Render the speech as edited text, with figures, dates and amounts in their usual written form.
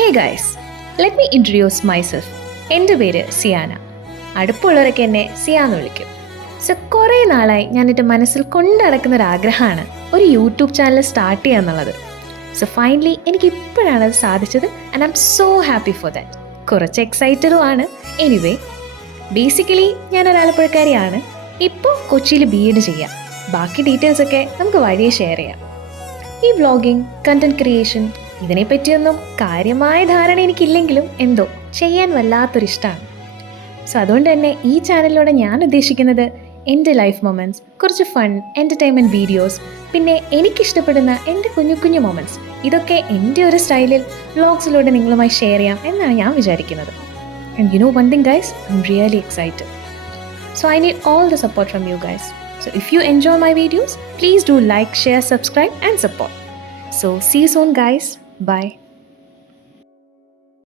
Hey guys, let me introduce myself. എൻ്റെ പേര് സിയാന. അടുപ്പുള്ളവരൊക്കെ എന്നെ സിയാന്ന് വിളിക്കും. സോ കുറേ നാളായി ഞാൻ എൻ്റെ മനസ്സിൽ കൊണ്ടു നടക്കുന്ന ഒരു ആഗ്രഹമാണ് ഒരു യൂട്യൂബ് ചാനൽ സ്റ്റാർട്ട് ചെയ്യുക എന്നുള്ളത്. സോ ഫൈനലി എനിക്ക് ഇപ്പോഴാണ് അത് സാധിച്ചത് and I M so happy for that. കുറച്ച് എക്സൈറ്റഡും ആണ്. എനിവേ, ബേസിക്കലി ഞാൻ ഒരാലപ്പുഴക്കാരിയാണ്. ഇപ്പോൾ കൊച്ചിയിൽ BEd ചെയ്യാം. ബാക്കി ഡീറ്റെയിൽസൊക്കെ നമുക്ക് വഴിയെ ഷെയർ ചെയ്യാം. ഈ വ്ളോഗിങ്, കണ്ടന്റ് ക്രിയേഷൻ ഇതിനെപ്പറ്റിയൊന്നും കാര്യമായ ധാരണ എനിക്കില്ലെങ്കിലും എന്തോ ചെയ്യാൻ വല്ലാത്തൊരിഷ്ടമാണ്. സോ അതുകൊണ്ട് തന്നെ ഈ ചാനലിലൂടെ ഞാൻ ഉദ്ദേശിക്കുന്നത് എൻ്റെ ലൈഫ് മൊമെൻറ്റ്സ്, കുറച്ച് ഫൺ എൻ്റർടൈൻമെൻറ്റ് വീഡിയോസ്, പിന്നെ എനിക്കിഷ്ടപ്പെടുന്ന എൻ്റെ കുഞ്ഞു കുഞ്ഞു മൊമെൻറ്റ്സ്, ഇതൊക്കെ എൻ്റെ ഒരു സ്റ്റൈലിൽ വ്ളോഗ്സിലൂടെ നിങ്ങളുമായി ഷെയർ ചെയ്യാം എന്നാണ് ഞാൻ വിചാരിക്കുന്നത്. And you know one thing guys, I am really excited. So I need all the support from you guys. So if you enjoy my videos, please do like, share, subscribe and support. So see you soon guys. Bye.